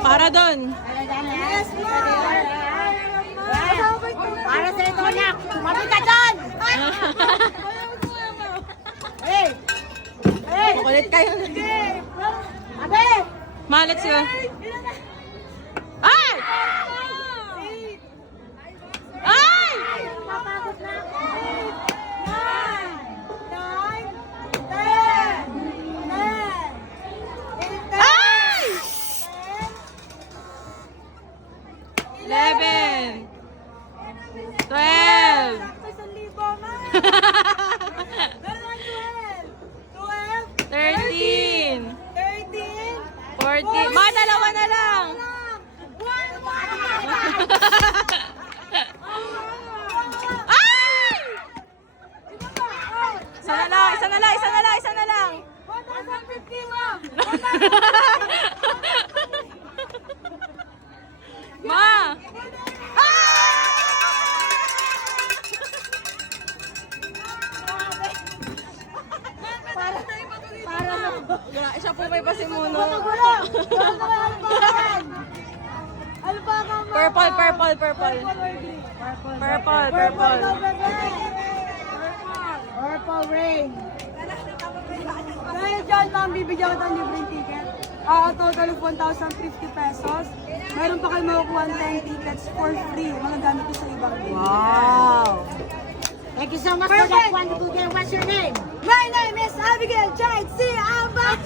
Para doon. Yes, para sa ito, anak. Mabita dyan! Hey! Hey! Makulit kayo. Abe! Ma, let's go. Ay! Ay! Napagod na ako. 9, 9, 10, 10, Ay! 11 12 13 14 Ma, dalawa na lang. Ay! Isa na lang, isa na lang, isa na lang, isa na lang. 150 mo! Ma! Siya po may pasimuno. Purple, purple, purple. Purple, purple. Purple rain. Dahil dyan, ma'am, bibigyan kita ng libreng ticket. Total of 1,050 pesos. Meron pa kayo makukuha ng 10 tickets for free. Mga gamit ko sa ibang day. Wow! Thank you so much for that wonderful game. What's your name? My name is Abigail Chait C. Aba.